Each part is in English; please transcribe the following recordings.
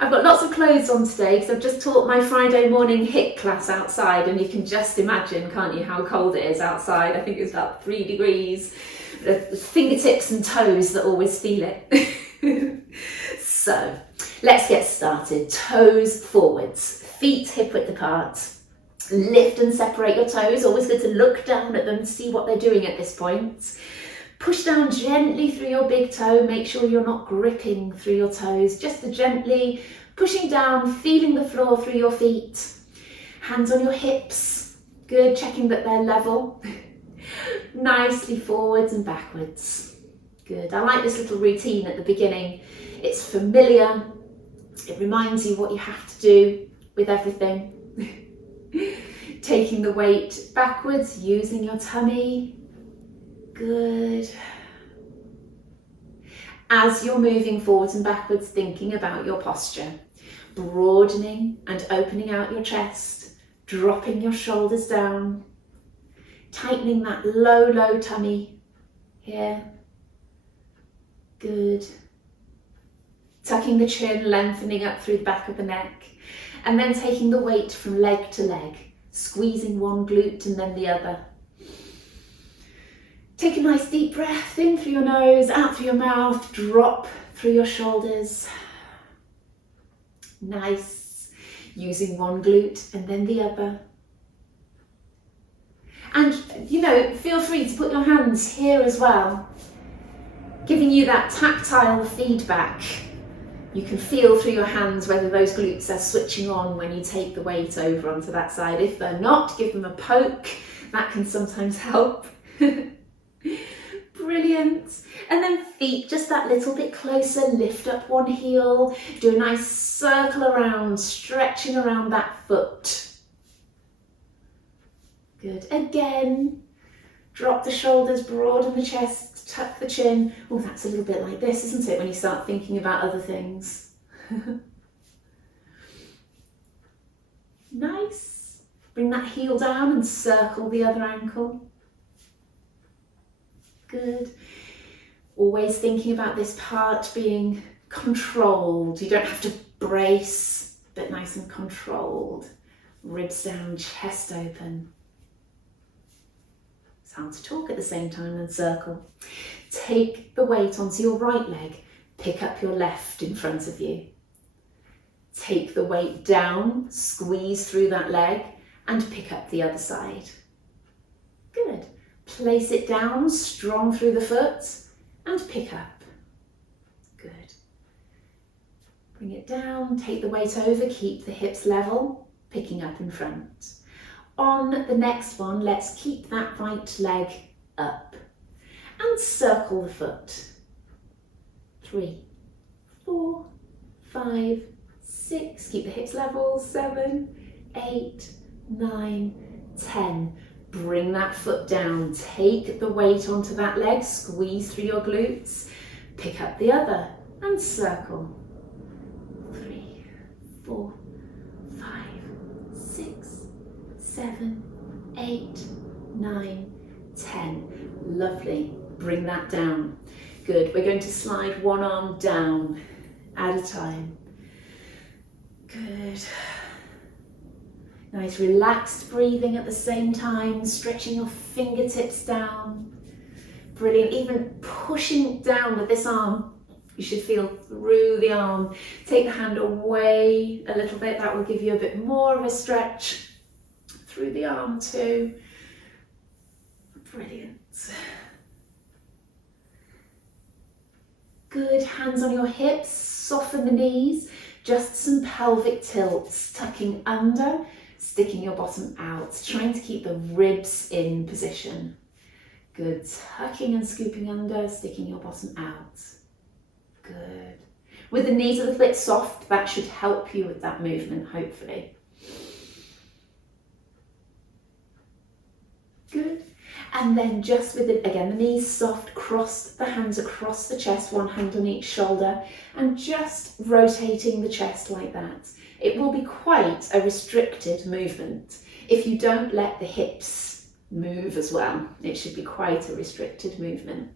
I've got lots of clothes on today because I've just taught my Friday morning HIIT class outside, and you can just imagine, can't you, how cold it is outside. I think it's about 3 degrees. The fingertips and toes that always feel it. So let's get started. Toes forwards, feet hip width apart. Lift and separate your toes. Always good to look down at them to see what they're doing at this point. Push down gently through your big toe. Make sure you're not gripping through your toes. Just gently pushing down, feeling the floor through your feet. Hands on your hips. Good, checking that they're level. Nicely forwards and backwards. Good. I like this little routine at the beginning. It's familiar. It reminds you what you have to do with everything. Taking the weight backwards, using your tummy. Good. As you're moving forwards and backwards, thinking about your posture, broadening and opening out your chest, dropping your shoulders down, tightening that low tummy here. Good. Tucking the chin, lengthening up through the back of the neck, and then taking the weight from leg to leg, squeezing one glute and then the other. Take a nice deep breath in through your nose, out through your mouth, drop through your shoulders. Nice. Using one glute and then the other. And, feel free to put your hands here as well, giving you that tactile feedback. You can feel through your hands whether those glutes are switching on when you take the weight over onto that side. If they're not, give them a poke. That can sometimes help. Brilliant. And then feet just that little bit closer, lift up one heel, do a nice circle around, stretching around that foot. Good. Again, drop the shoulders, broaden the chest, tuck the chin. Oh, that's a little bit like this, isn't it, when you start thinking about other things. Nice. Bring that heel down and circle the other ankle. Good. Always thinking about this part being controlled. You don't have to brace, but nice and controlled. Ribs down, chest open. It's hard to talk at the same time and circle. Take the weight onto your right leg. Pick up your left in front of you. Take the weight down, squeeze through that leg, and pick up the other side. Good. Place it down, strong through the foot, and pick up. Good. Bring it down, take the weight over, keep the hips level, picking up in front. On the next one, let's keep that right leg up and circle the foot. 3, 4, 5, 6, keep the hips level, 7, 8, 9, 10. Bring that foot down, take the weight onto that leg, squeeze through your glutes, pick up the other and circle. 3, 4, 5, 6, 7, 8, 9, 10. Lovely. Bring that down. Good. We're going to slide one arm down at a time. Good. Nice relaxed breathing at the same time, stretching your fingertips down. Brilliant. Even pushing down with this arm. You should feel through the arm. Take the hand away a little bit. That will give you a bit more of a stretch through the arm too. Brilliant. Good. Hands on your hips. Soften the knees. Just some pelvic tilts. Tucking under. Sticking your bottom out, trying to keep the ribs in position. Good. Tucking and scooping under, sticking your bottom out. Good. With the knees a little bit soft, that should help you with that movement, hopefully. Good. And then just with it, again, the knees soft, cross the hands across the chest, one hand on each shoulder, and just rotating the chest like that. It will be quite a restricted movement. If you don't let the hips move as well, it should be quite a restricted movement.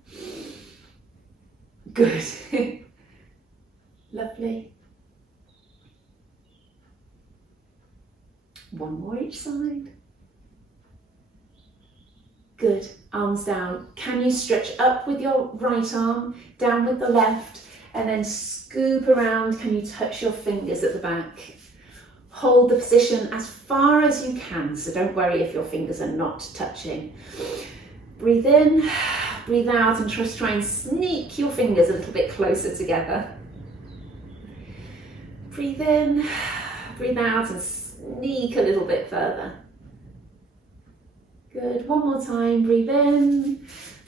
Good. Lovely. One more each side. Good, arms down. Can you stretch up with your right arm, down with the left, and then scoop around? Can you touch your fingers at the back? Hold the position as far as you can, so don't worry if your fingers are not touching. Breathe in, breathe out, and just try and sneak your fingers a little bit closer together. Breathe in, breathe out, and sneak a little bit further. Good, one more time, breathe in,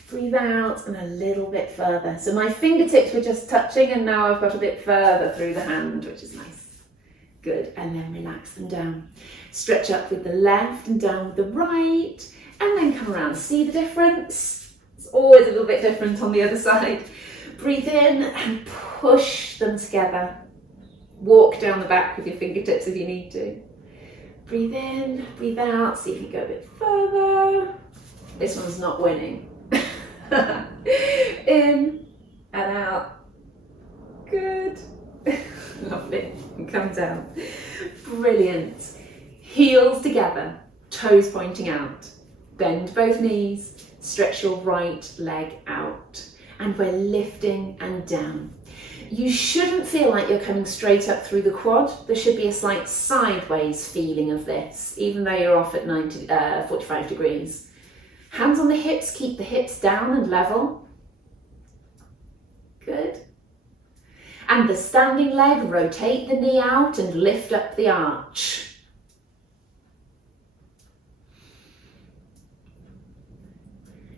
breathe out, and a little bit further. So my fingertips were just touching, and now I've got a bit further through the hand, which is nice. Good, and then relax them down. Stretch up with the left and down with the right, and then come around. See the difference? It's always a little bit different on the other side. Breathe in and push them together. Walk down the back with your fingertips if you need to. Breathe in, breathe out, see if you go a bit further. This one's not winning. In and out. Good. Lovely. And come down. Brilliant. Heels together, toes pointing out. Bend both knees, stretch your right leg out. And we're lifting and down. You shouldn't feel like you're coming straight up through the quad. There should be a slight sideways feeling of this, even though you're off at 45 degrees. Hands on the hips, keep the hips down and level. Good. And the standing leg, rotate the knee out and lift up the arch.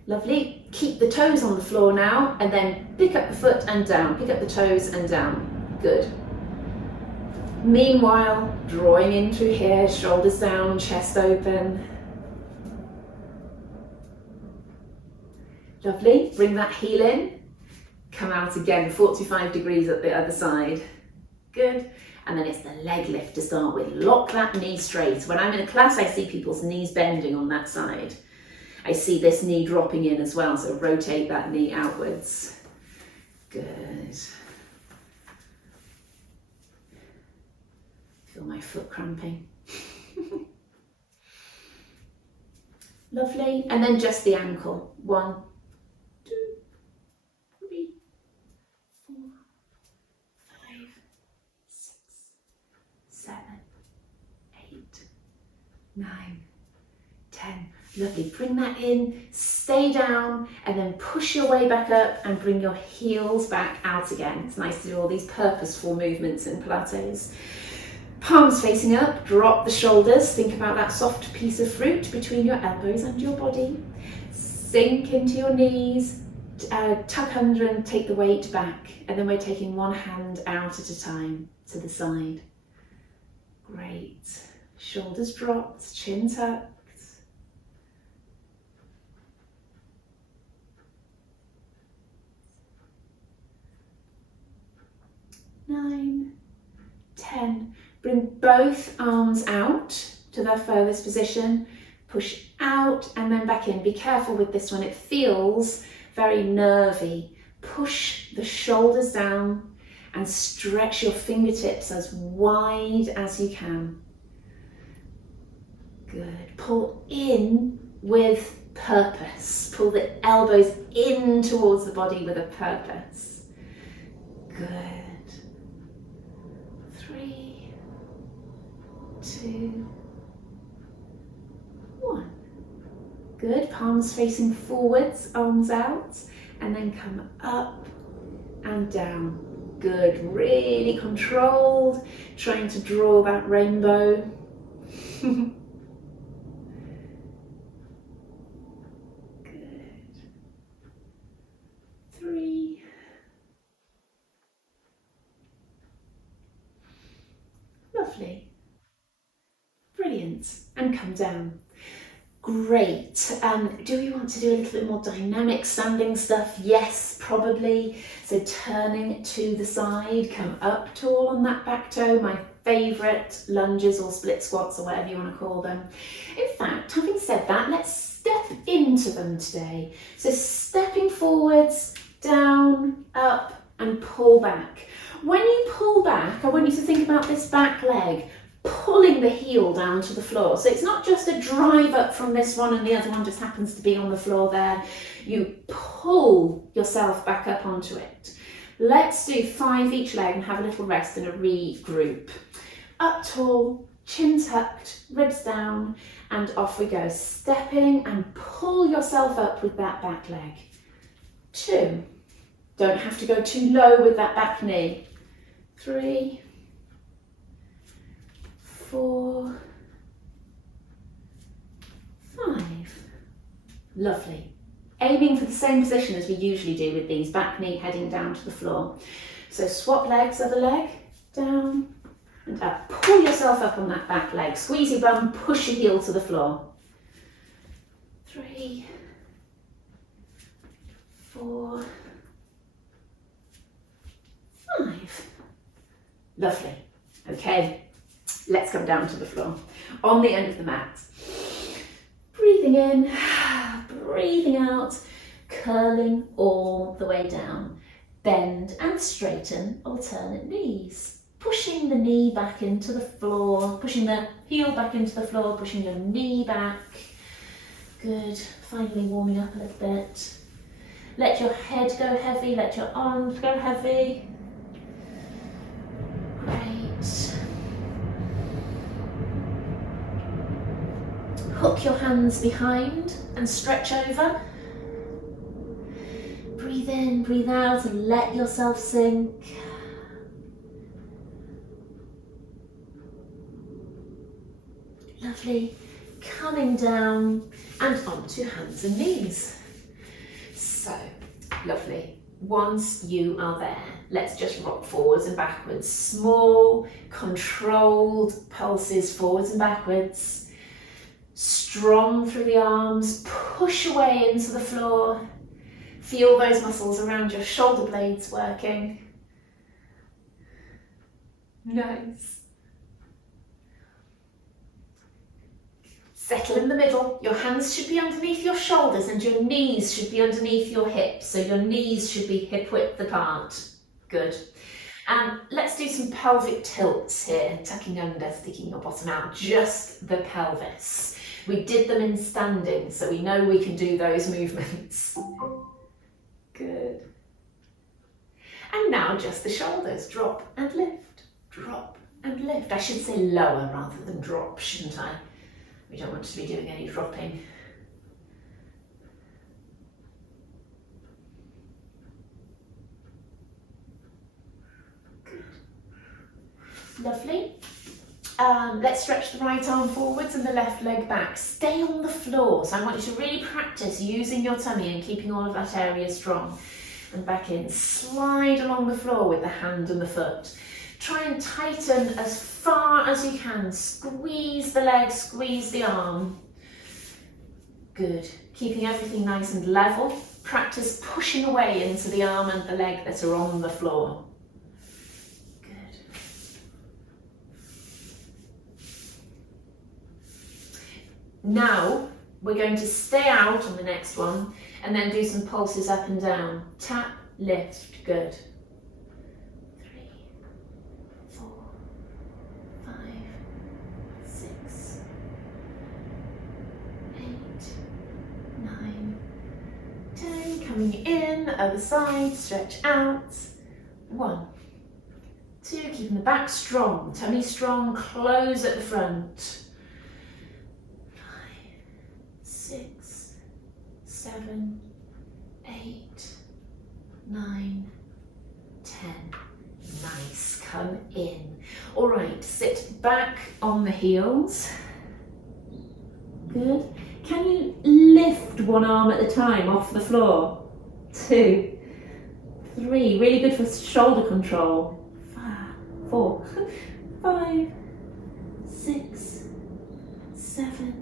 Lovely. Keep the toes on the floor now, and then pick up the foot and down. Pick up the toes and down. Good. Meanwhile, drawing in through here, shoulders down, chest open. Lovely. Bring that heel in. Come out again, 45 degrees at the other side. Good. And then it's the leg lift to start with. Lock that knee straight. When I'm in a class, I see people's knees bending on that side. I see this knee dropping in as well, so rotate that knee outwards. Good. Feel my foot cramping. Lovely. And then just the ankle. 1, 2, 3, 4, 5, 6, 7, 8, 9, 10. Lovely, bring that in, stay down, and then push your way back up and bring your heels back out again. It's nice to do all these purposeful movements in Pilates. Palms facing up, drop the shoulders. Think about that soft piece of fruit between your elbows and your body. Sink into your knees, tuck under and take the weight back. And then we're taking one hand out at a time to the side. Great. Shoulders dropped, chin tucked. 9, 10. Bring both arms out to their furthest position. Push out and then back in. Be careful with this one. It feels very nervy. Push the shoulders down and stretch your fingertips as wide as you can. Good. Pull in with purpose. Pull the elbows in towards the body with a purpose. Good. 3, 2, 1. Good. Palms facing forwards, arms out, and then come up and down. Good. Really controlled, trying to draw that rainbow. Good. 3. Lovely. Brilliant. And come down. Great. Do we want to do a little bit more dynamic standing stuff? Yes, probably. So turning to the side, come up tall on that back toe. My favourite lunges or split squats or whatever you want to call them. In fact, having said that, let's step into them today. So stepping forwards, down, up, and pull back. When you pull back, I want you to think about this back leg. pulling the heel down to the floor. So it's not just a drive up from this one and the other one just happens to be on the floor there. You pull yourself back up onto it. Let's do 5 each leg and have a little rest and a regroup. Up tall, chin tucked, ribs down, and off we go. Stepping and pull yourself up with that back leg. 2. Don't have to go too low with that back knee. 3, 4, 5. Lovely. Aiming for the same position as we usually do with these, back knee heading down to the floor. So swap legs, other leg, down and up. Pull yourself up on that back leg. Squeeze your bum, push your heel to the floor. 3, 4, 5. Lovely. Okay, let's come down to the floor on the end of the mat. Breathing in, breathing out, curling all the way down. Bend and straighten alternate knees. Pushing the knee back into the floor, pushing the heel back into the floor, pushing your knee back. Good. Finally warming up a little bit. Let your head go heavy, let your arms go heavy. Great. Hook your hands behind and stretch over. Breathe in, breathe out, and let yourself sink. Lovely. Coming down and onto hands and knees. So, lovely. Once you are there, let's just rock forwards and backwards. Small, controlled pulses forwards and backwards. Strong through the arms, push away into the floor. Feel those muscles around your shoulder blades working. Nice. Settle in the middle. Your hands should be underneath your shoulders and your knees should be underneath your hips. So your knees should be hip width apart. Good. Let's do some pelvic tilts here, tucking under, sticking your bottom out, just the pelvis. We did them in standing, so we know we can do those movements. Good. And now just the shoulders, drop and lift, drop and lift. I should say lower rather than drop, shouldn't I? We don't want to be doing any dropping. Good. Lovely. Let's stretch the right arm forwards and the left leg back. Stay on the floor. So I want you to really practice using your tummy and keeping all of that area strong. And back in. Slide along the floor with the hand and the foot. Try and tighten as far as you can. Squeeze the leg, squeeze the arm. Good. Keeping everything nice and level. Practice pushing away into the arm and the leg that are on the floor. Now we're going to stay out on the next one and then do some pulses up and down. Tap, lift, good. 3, 4, 5, 6, 8, 9, 10. Coming in, other side, stretch out. 1, 2, keeping the back strong, tummy strong, close at the front. 6, 7, 8, 9, 10. Nice, come in. All right, sit back on the heels. Good. Can you lift one arm at a time off the floor? 2, 3, really good for shoulder control. 4, 5, 6, 7,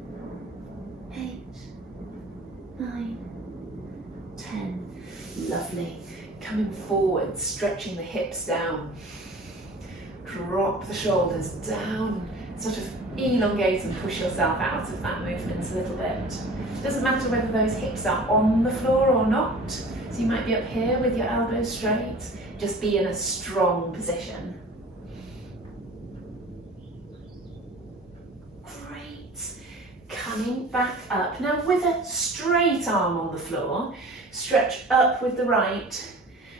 8, 9, 10. Lovely. Coming forward, stretching the hips down. Drop the shoulders down. Sort of elongate and push yourself out of that movement a little bit. Doesn't matter whether those hips are on the floor or not. So you might be up here with your elbows straight. Just be in a strong position. coming back up. Now with a straight arm on the floor, stretch up with the right,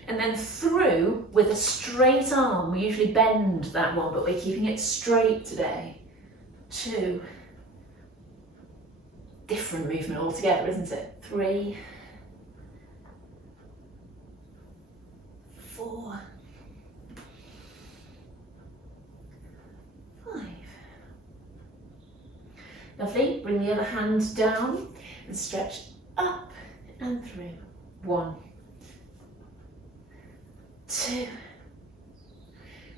and then through with a straight arm. We usually bend that one, but we're keeping it straight today. 2. Different movement altogether, isn't it? 3, 4, 5. Lovely. Bring the other hand down and stretch up and through. 1, 2.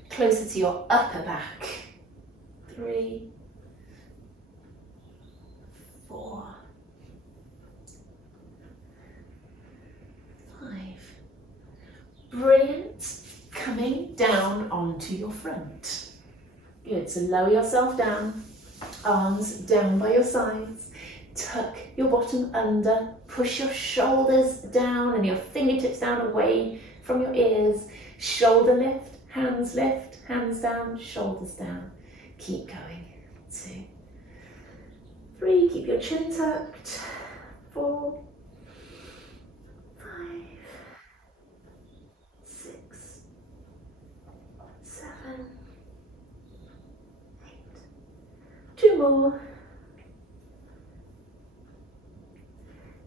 Closer to your upper back. 3, 4, 5. Brilliant. Coming down onto your front. Good. So lower yourself down. Arms down by your sides. Tuck your bottom under. Push your shoulders down and your fingertips down away from your ears. Shoulder lift, hands down, shoulders down. Keep going. 2, 3, keep your chin tucked. 4, 5, 6, 7, 8. 2 more.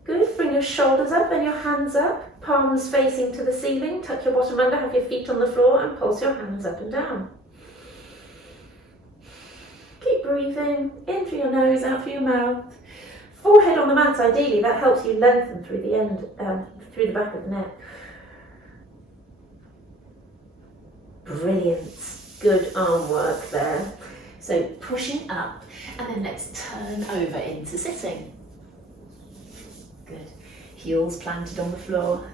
Good, bring your shoulders up and your hands up, palms facing to the ceiling, tuck your bottom under, have your feet on the floor and pulse your hands up and down. Keep breathing, in through your nose, out through your mouth. Forehead on the mat ideally, that helps you lengthen through the end, through the back of the neck. Brilliant, good arm work there. So pushing up and then let's turn over into sitting. Good. Heels planted on the floor.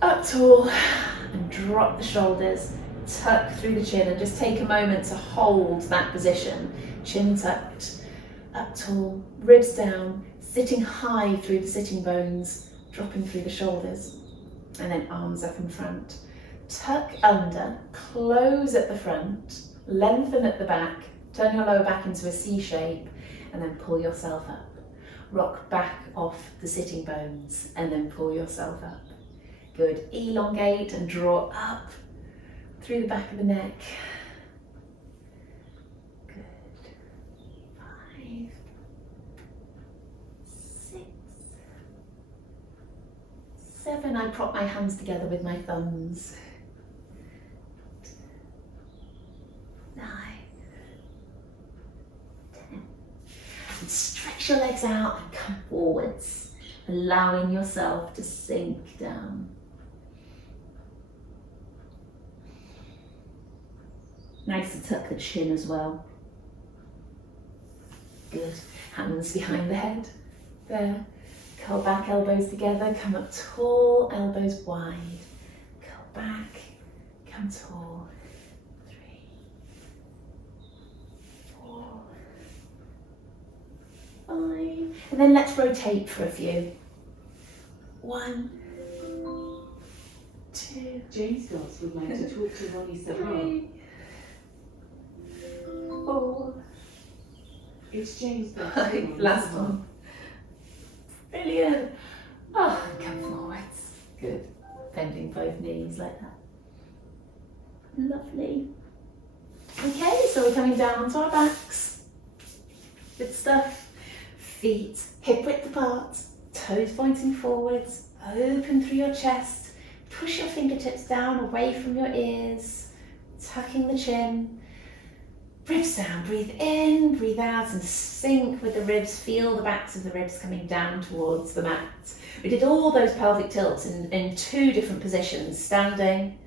Up tall and drop the shoulders. Tuck through the chin and just take a moment to hold that position. Chin tucked, up tall, ribs down, sitting high through the sitting bones, dropping through the shoulders. And then arms up in front. Tuck under, close at the front, lengthen at the back, turn your lower back into a C shape and then pull yourself up. Rock back off the sitting bones and then pull yourself up. Good. Elongate and draw up through the back of the neck. Good. 5, 6, 7. I prop my hands together with my thumbs. 9, 10. And stretch your legs out and come forwards, allowing yourself to sink down. Nice to tuck the chin as well. Good. Hands behind the head. There. Curl back, elbows together. Come up tall, elbows wide. Curl back, come tall. 3, 4, 5. And then let's rotate for a few. 1, 2. James Dots would like to talk to Ronnie Sahar. 3, 4. It's James Dots. Last one. Brilliant. Oh, come forwards. Good. Bending both knees like that. Lovely. Okay, so we're coming down onto our backs. Good stuff. Feet hip width apart, toes pointing forwards, open through your chest. Push your fingertips down away from your ears, tucking the chin. Ribs down, breathe in, breathe out and sink with the ribs. Feel the backs of the ribs coming down towards the mat. We did all those pelvic tilts in 2 different positions, standing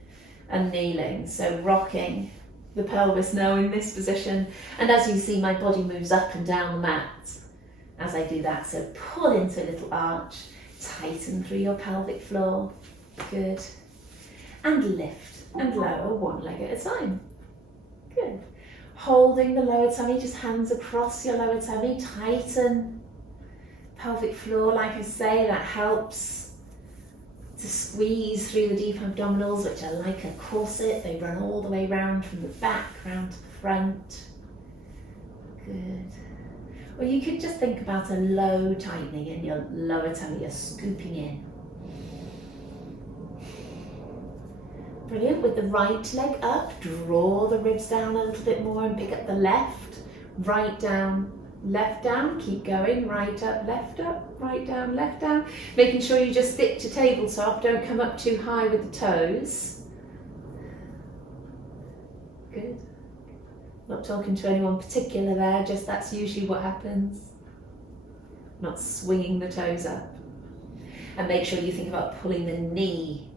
and kneeling. So rocking the pelvis now in this position. And as you see, my body moves up and down the mat as I do that. So pull into a little arch, tighten through your pelvic floor. Good. And lift and lower one leg at a time. Good. Holding the lower tummy, just hands across your lower tummy, tighten pelvic floor. Like I say, that helps to squeeze through the deep abdominals, which are like a corset. They run all the way round from the back, round to the front. Good. Or you could just think about a low tightening in your lower tummy, you're scooping in. Brilliant. With the right leg up, draw the ribs down a little bit more and pick up the left. Right down, left down, keep going. Right up, right down, left down. Making sure you just stick to tabletop, don't come up too high with the toes. Good. Not talking to anyone particular there, just that's usually what happens. Not swinging the toes up. And make sure you think about pulling the knee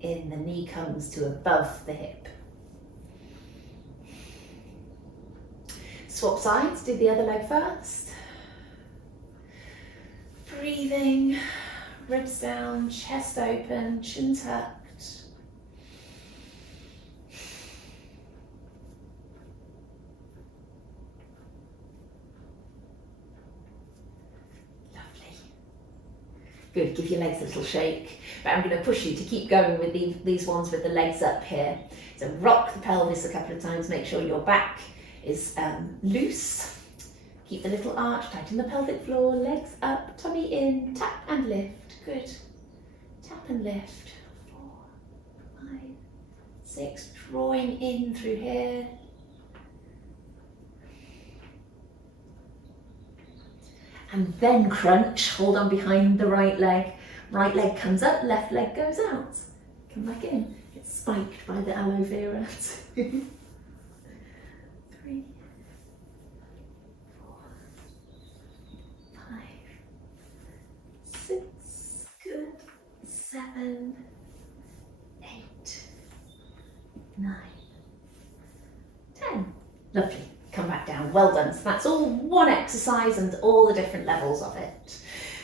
in. The knee comes to above the hip. Swap sides, do the other leg first. Breathing, ribs down, chest open, chin tucked. Good, give your legs a little shake. But I'm going to push you to keep going with these ones with the legs up here. So rock the pelvis a couple of times, make sure your back is loose. Keep the little arch, tighten the pelvic floor, legs up, tummy in, tap and lift. Good. Tap and lift. 4, 5, 6, drawing in through here. And then crunch, hold on behind the right leg. Right leg comes up, left leg goes out. Come back in. Get spiked by the aloe vera. 2, 3, 4, 5, 6, good. 7, 8, 9, 10. Lovely. Come back down, well done. So that's all one exercise and all the different levels of it.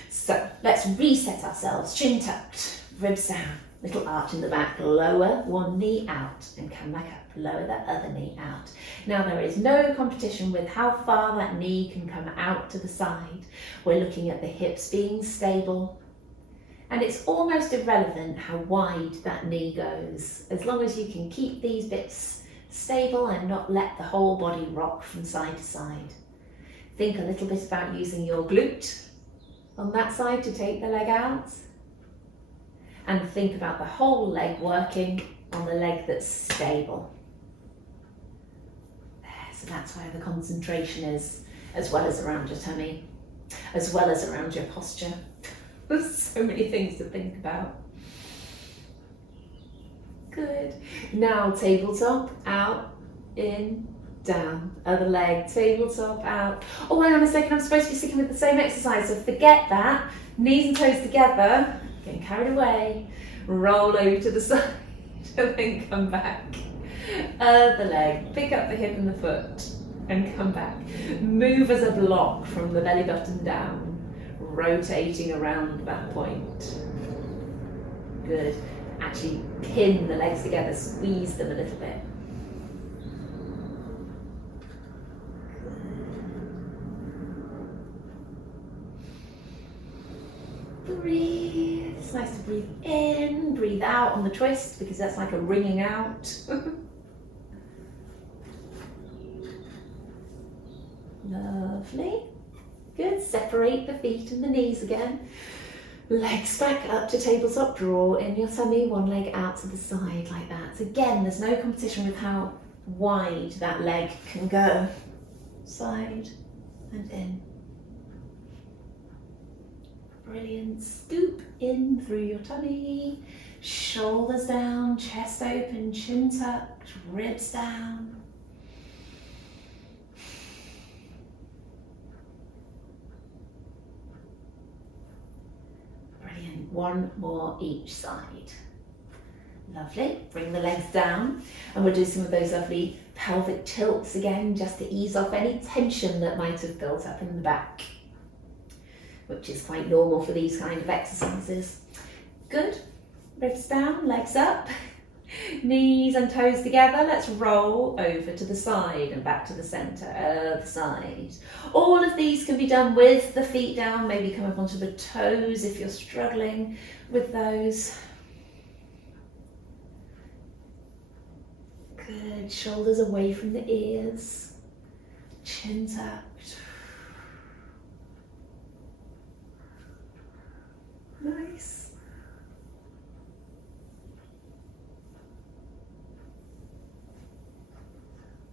So let's reset ourselves. Chin tucked, ribs down, little arch in the back, lower one knee out and come back up, lower that other knee out. Now there is no competition with how far that knee can come out to the side. We're looking at the hips being stable. And it's almost irrelevant how wide that knee goes, as long as you can keep these bits stable and not let the whole body rock from side to side. Think a little bit about using your glute on that side to take the leg out. And think about the whole leg working on the leg that's stable. There, so that's where the concentration is, as well as around your tummy, as well as around your posture. There's so many things to think about. Good. Now tabletop, out, in, down. Other leg, tabletop, out. Oh, hang on a second, I'm supposed to be sticking with the same exercise, so forget that. Knees and toes together, getting carried away. Roll over to the side and then come back. Other leg, pick up the hip and the foot and come back. Move as a block from the belly button down, rotating around that point. Good. Actually pin the legs together, squeeze them a little bit. Breathe. It's nice to breathe in, breathe out on the twist because that's like a ringing out. Lovely. Good. Separate the feet and the knees again. Legs back up to tabletop, draw in your tummy, one leg out to the side like that. So again, there's no competition with how wide that leg can go. Side and in. Brilliant. Scoop in through your tummy, shoulders down, chest open, chin tucked, ribs down. Brilliant. One more each side. Lovely. Bring the legs down and we'll do some of those lovely pelvic tilts again, just to ease off any tension that might have built up in the back, which is quite normal for these kind of exercises. Good. Ribs down, legs up, knees and toes together. Let's roll over to the side and back to the centre, other side. All of these can be done with the feet down, maybe come up onto the toes if you're struggling with those. Good, shoulders away from the ears, chin tucked.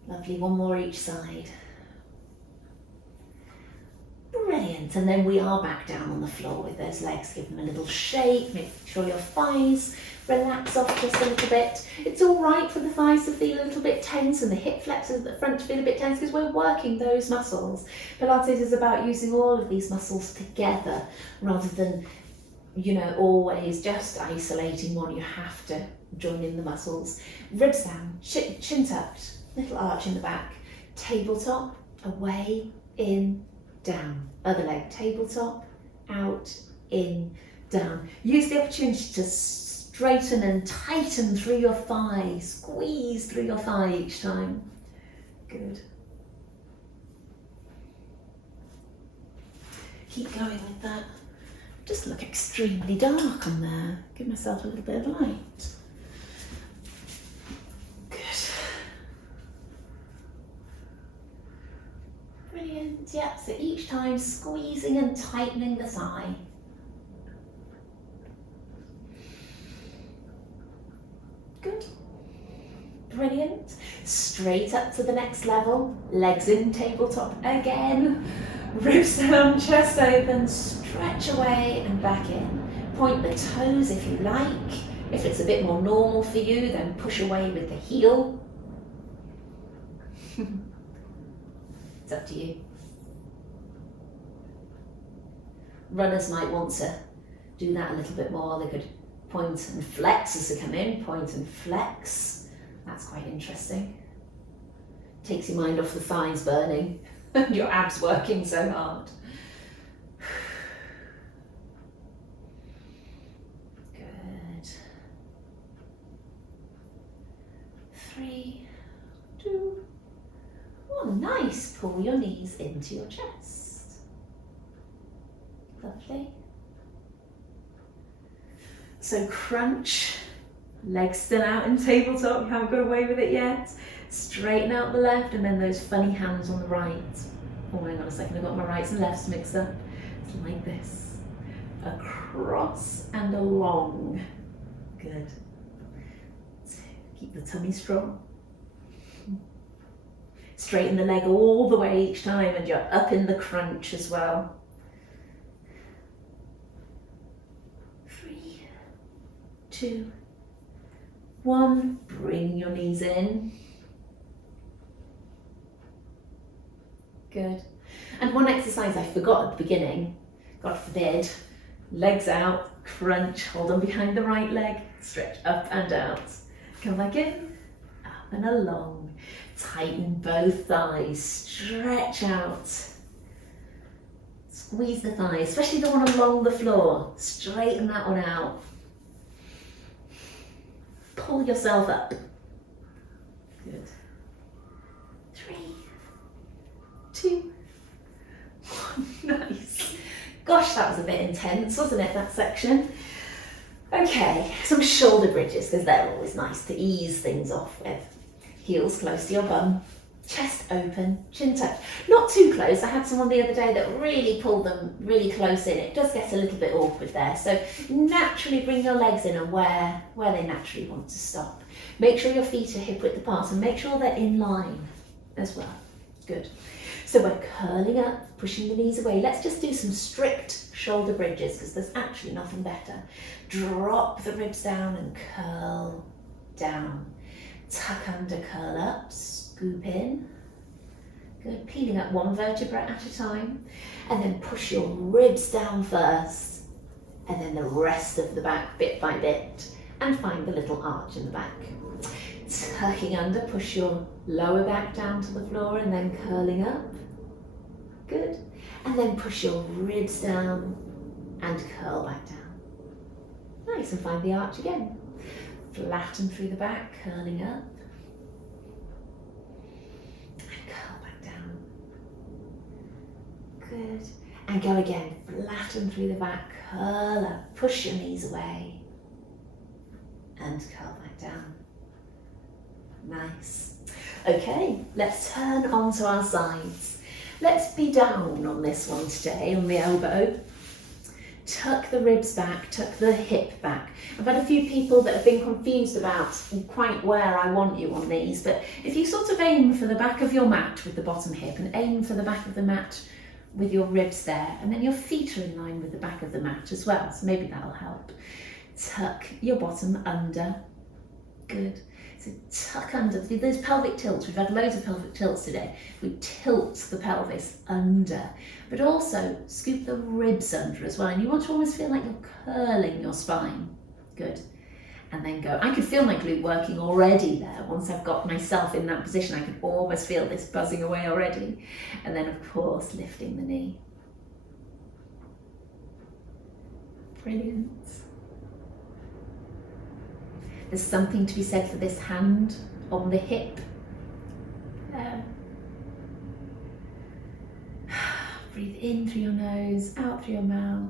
Lovely, one more each side. Brilliant, and then we are back down on the floor with those legs. Give them a little shake, make sure your thighs relax off just a little bit. It's all right for the thighs to feel a little bit tense and the hip flexors at the front to feel a bit tense because we're working those muscles. Pilates is about using all of these muscles together rather than, you know, always just isolating one. You have to join in the muscles. Ribs down, chin tucked, little arch in the back. Tabletop, away, in, down. Other leg, tabletop, out, in, down. Use the opportunity to straighten and tighten through your thigh. Squeeze through your thigh each time. Good. Keep going with that. Just look extremely dark on there. Give myself a little bit of light. Good. Brilliant. Yeah, so each time squeezing and tightening the thigh. Good. Brilliant. Straight up to the next level. Legs in, tabletop again. Ribs down, chest open, stretch away and back in. Point the toes if you like. If it's a bit more normal for you, then push away with the heel. It's up to you. Runners might want to do that a little bit more. They could point and flex as they come in, point and flex. That's quite interesting. Takes your mind off the thighs burning and your abs working so hard. Good. 3, 2, 1. Nice. Pull your knees into your chest. Lovely. So crunch, legs still out in tabletop, you haven't got away with it yet. Straighten out the left and then those funny hands on the right. Oh, hang on a second, I've got my rights and lefts mixed up. It's like this. Across and along. Good. Keep the tummy strong. Straighten the leg all the way each time and you're up in the crunch as well. 3, 2, 1. Bring your knees in. Good. And one exercise I forgot at the beginning, God forbid, legs out, crunch, hold on behind the right leg, stretch up and out. Come back in, up and along. Tighten both thighs, stretch out. Squeeze the thighs, especially the one along the floor. Straighten that one out. Pull yourself up. Good. 3, 2, 1. Nice. Gosh, that was a bit intense, wasn't it, that section? Okay, some shoulder bridges, because they're always nice to ease things off with. Heels close to your bum, chest open, chin tucked. Not too close. I had someone the other day that really pulled them really close in. It does get a little bit awkward there. So naturally bring your legs in and where they naturally want to stop. Make sure your feet are hip width apart and make sure they're in line as well. Good. So we're curling up, pushing the knees away. Let's just do some strict shoulder bridges because there's actually nothing better. Drop the ribs down and curl down. Tuck under, curl up, scoop in. Good, peeling up one vertebra at a time. And then push your ribs down first. And then the rest of the back bit by bit. And find the little arch in the back. Tucking under, push your lower back down to the floor and then curling up. Good. And then push your ribs down and curl back down. Nice, and find the arch again. Flatten through the back, curling up. And curl back down. Good. And go again. Flatten through the back, curl up. Push your knees away. And curl back down. Nice. Okay, let's turn onto our sides. Let's be down on this one today, on the elbow. tuck the ribs back, tuck the hip back. I've had a few people that have been confused about quite where I want you on these, but if you sort of aim for the back of your mat with the bottom hip and aim for the back of the mat with your ribs there, and then your feet are in line with the back of the mat as well, so maybe that'll help. Tuck your bottom under. Good. So tuck under. Those pelvic tilts, we've had loads of pelvic tilts today. We tilt the pelvis under, but also scoop the ribs under as well. And you want to almost feel like you're curling your spine. Good. And then go. I could feel my glute working already there. Once I've got myself in that position, I could almost feel this buzzing away already. And then of course, lifting the knee. Brilliant. There's something to be said for this hand on the hip. Breathe in through your nose, out through your mouth.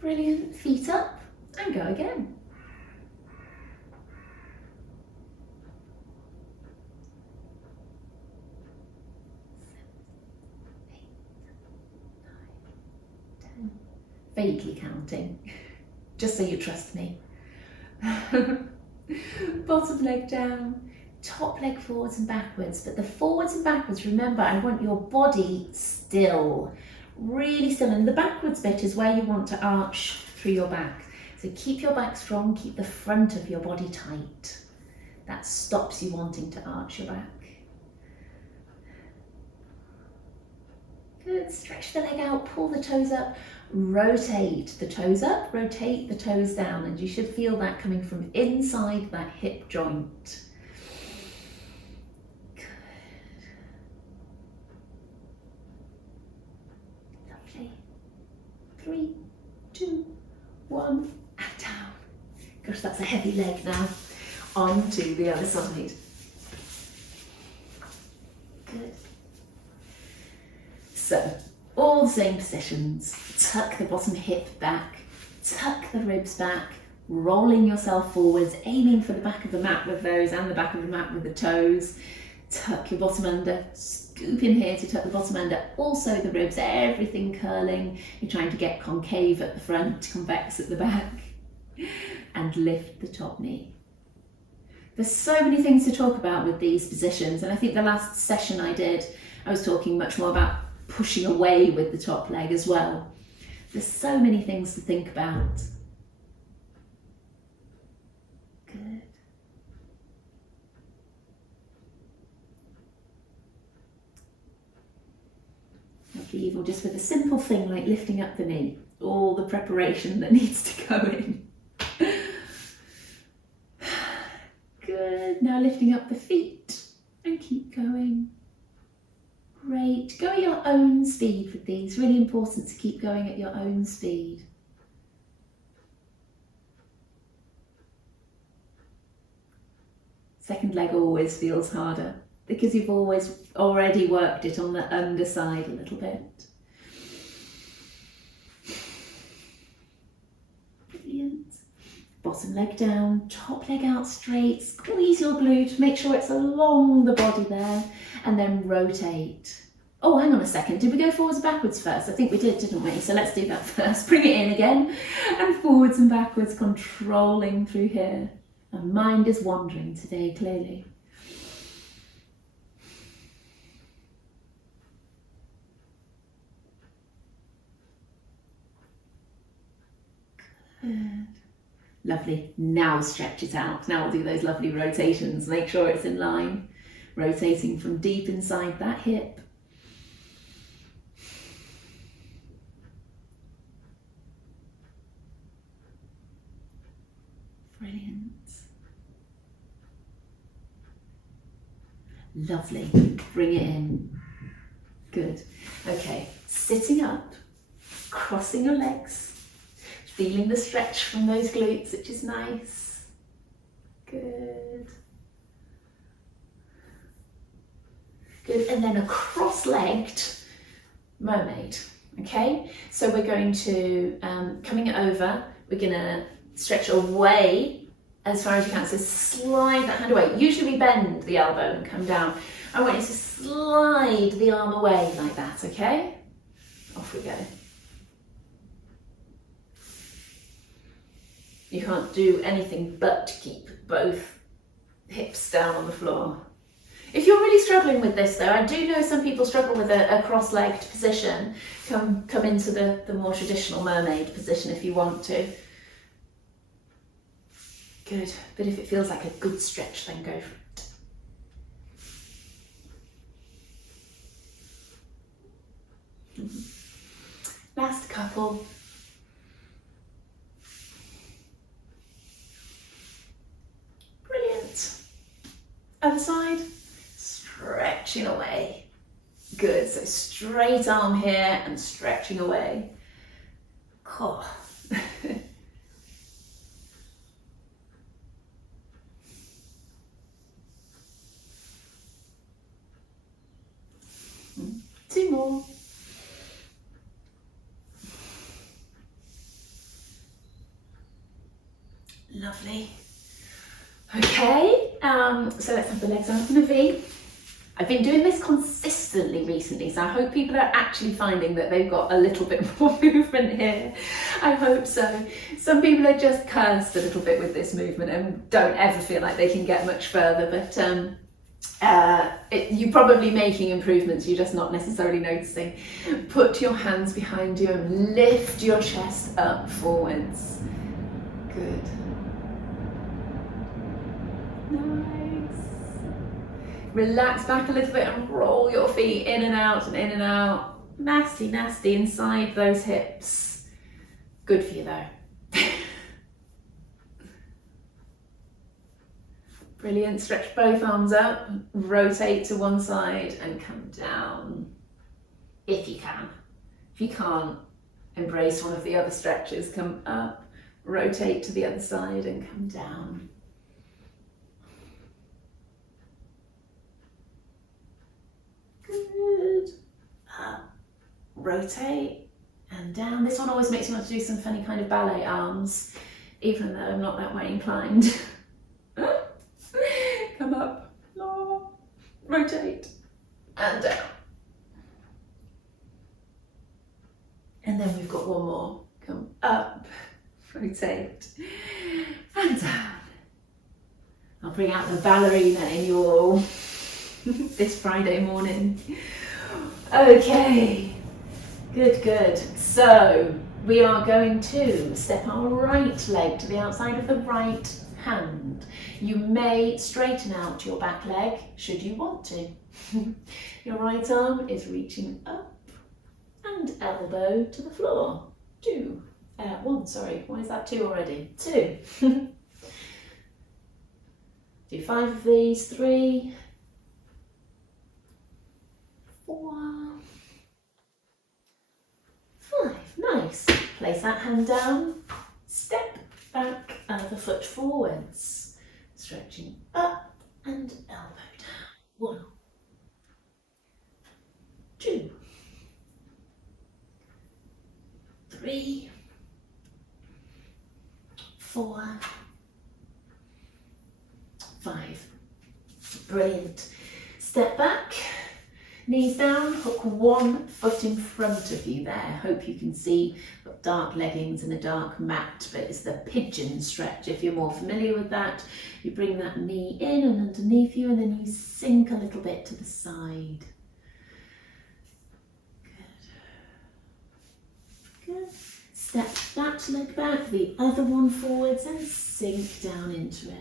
Brilliant. Feet up and go again. Vaguely counting, just so you trust me. Bottom leg down, top leg forwards and backwards, but the forwards and backwards, remember, I want your body still, really still, and the backwards bit is where you want to arch through your back. So keep your back strong, keep the front of your body tight. That stops you wanting to arch your back. Good, stretch the leg out, pull the toes up, rotate the toes up, rotate the toes down, and you should feel that coming from inside that hip joint. Good. Lovely. 3, 2, 1, and down. Gosh, that's a heavy leg now. On to the other side. Good. So, all the same positions. Tuck the bottom hip back, tuck the ribs back, rolling yourself forwards, aiming for the back of the mat with those and the back of the mat with the toes. Tuck your bottom under, scoop in here to tuck the bottom under, also the ribs, everything curling. You're trying to get concave at the front, convex at the back, and lift the top knee. There's so many things to talk about with these positions, and I think the last session I did, I was talking much more about pushing away with the top leg as well. There's so many things to think about. Good. Lovely, even just with a simple thing like lifting up the knee, all the preparation that needs to go in. Good, now lifting up the feet and keep going. Great, go at your own speed with these, really important to keep going at your own speed. Second leg always feels harder because you've already worked it on the underside a little bit. Brilliant. Bottom leg down, top leg out straight, squeeze your glute, make sure it's along the body there, and then rotate. Oh, hang on a second, did we go forwards and backwards first? I think we did, didn't we? So let's do that first. Bring it in again, and forwards and backwards, controlling through here. My mind is wandering today, clearly. Good. Lovely. Now stretch it out. Now we'll do those lovely rotations. Make sure it's in line. Rotating from deep inside that hip. Brilliant. Lovely. Bring it in. Good. Okay. Sitting up, crossing your legs. Feeling the stretch from those glutes, which is nice. Good. Good, and then a cross-legged mermaid, okay? So we're going to, coming over, we're gonna stretch away as far as you can. So slide that hand away. Usually we bend the elbow and come down. I want you to slide the arm away like that, okay? Off we go. You can't do anything but keep both hips down on the floor. If you're really struggling with this though, I do know some people struggle with a cross-legged position. Come into the more traditional mermaid position if you want to. Good, but if it feels like a good stretch, then go for it. Last couple. Brilliant. Other side, stretching away. Good, so straight arm here and stretching away. Cool. Two more. Lovely. Okay, so let's have the legs up in a V. I've been doing this consistently recently, so I hope people are actually finding that they've got a little bit more movement here. I hope so. Some people are just cursed a little bit with this movement and don't ever feel like they can get much further, but you're probably making improvements, you're just not necessarily noticing. Put your hands behind you and lift your chest up forwards. Good. Nice. Relax back a little bit and roll your feet in and out and in and out. Nasty, nasty inside those hips. Good for you though. Brilliant. Stretch both arms up, rotate to one side and come down if you can. If you can't, embrace one of the other stretches. Come up, rotate to the other side and come down. Good. Up, rotate and down. This one always makes me want to do some funny kind of ballet arms, even though I'm not that way inclined. Come up, rotate and down. And then we've got one more. Come up, rotate and down. I'll bring out the ballerina in you all this Friday morning. Okay, good, good. So we are going to step our right leg to the outside of the right hand. You may straighten out your back leg should you want to. Your right arm is reaching up and elbow to the floor. One, sorry, why is that two already? Two. Do 5 of these, 3, 4, 5. Nice. Place that hand down, step back, other foot forwards, stretching up and elbow down. 1, 2, 3, 4, 5. Brilliant. Step back, knees down, hook one foot in front of you there. Hope you can see, got dark leggings and a dark mat, but it's the pigeon stretch. If you're more familiar with that, you bring that knee in and underneath you, and then you sink a little bit to the side. Good. Good. Step that leg back, the other one forwards, and sink down into it.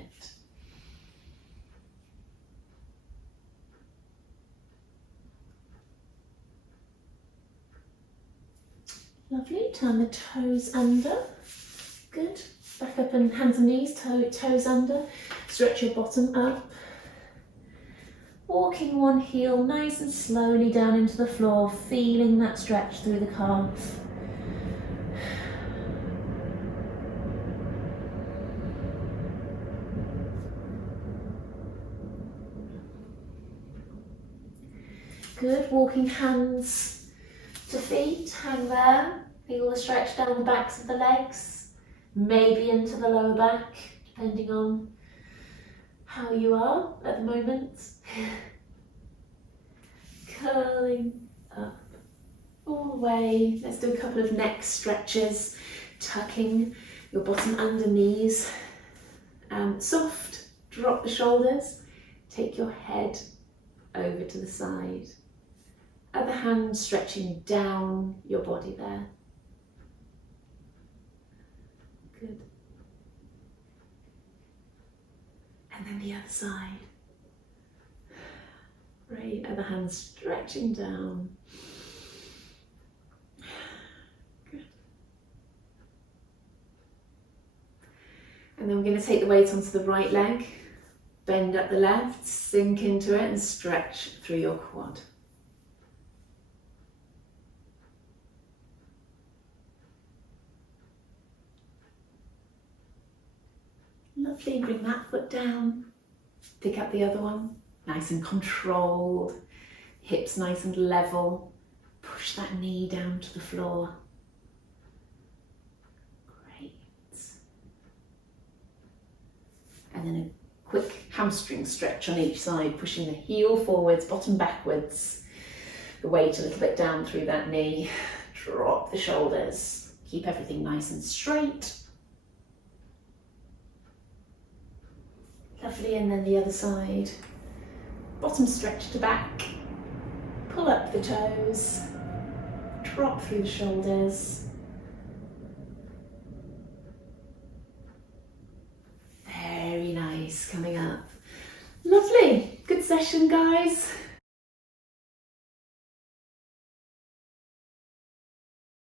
Lovely, turn the toes under. Good. Back up and hands and knees, toes under. Stretch your bottom up. Walking one heel nice and slowly down into the floor, feeling that stretch through the calf. Good, walking hands to feet, hang there, feel the stretch down the backs of the legs, maybe into the lower back, depending on how you are at the moment. curling up all the way. Let's do a couple of neck stretches, tucking your bottom under knees. Soft, drop the shoulders, take your head over to the side. Other hand stretching down your body there. Good. And then the other side. Great, other hand stretching down. Good. And then we're going to take the weight onto the right leg, bend up the left, sink into it and stretch through your quad. Lovely, bring that foot down, pick up the other one, nice and controlled, hips nice and level, push that knee down to the floor. Great. And then a quick hamstring stretch on each side, pushing the heel forwards, bottom backwards, the weight a little bit down through that knee, drop the shoulders, keep everything nice and straight. Lovely, and then the other side. Bottom stretch to back, pull up the toes, drop through the shoulders. Very nice, coming up. Lovely, good session guys.